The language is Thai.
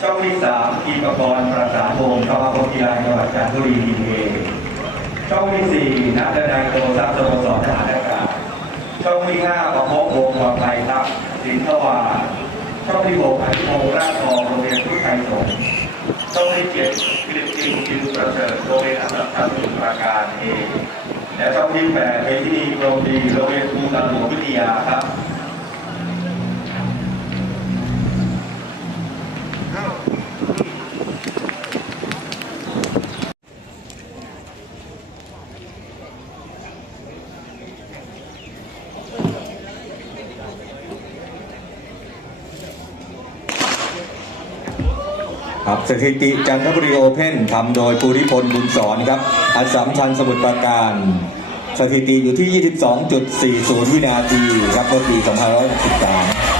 ช่องที่สามทีมประกรณ์ประสานวงศ์สมาคมกีฬาจังหวัดจันทบุรีดีเอช่องที่สี่นักดนายโตทรัพย์สโมสรทหารอากาศช่องที่ห้าประพบวงศ์วางไพครับสินทวาช่องที่หกอธิพงศ์ราชทองโรงเรียนพุทธไทยสงฆ์ช่องที่เจ็ดฟิลิปปินส์จินประเสริฐโรงเรียนอันดับสมุทรปราการเอและช่องที่แปดเอทีดีกรมดีโรงเรียนภูตาหลวงวิทยาครับ ครับสถิติจันทบุรีโอเพ่นทำโดยภูริพลบุญสอนครับอัสสัมชัญสมุทรปราการ สถิติอยู่ที่ 22.40 วินาทีครับเมื่อปี2563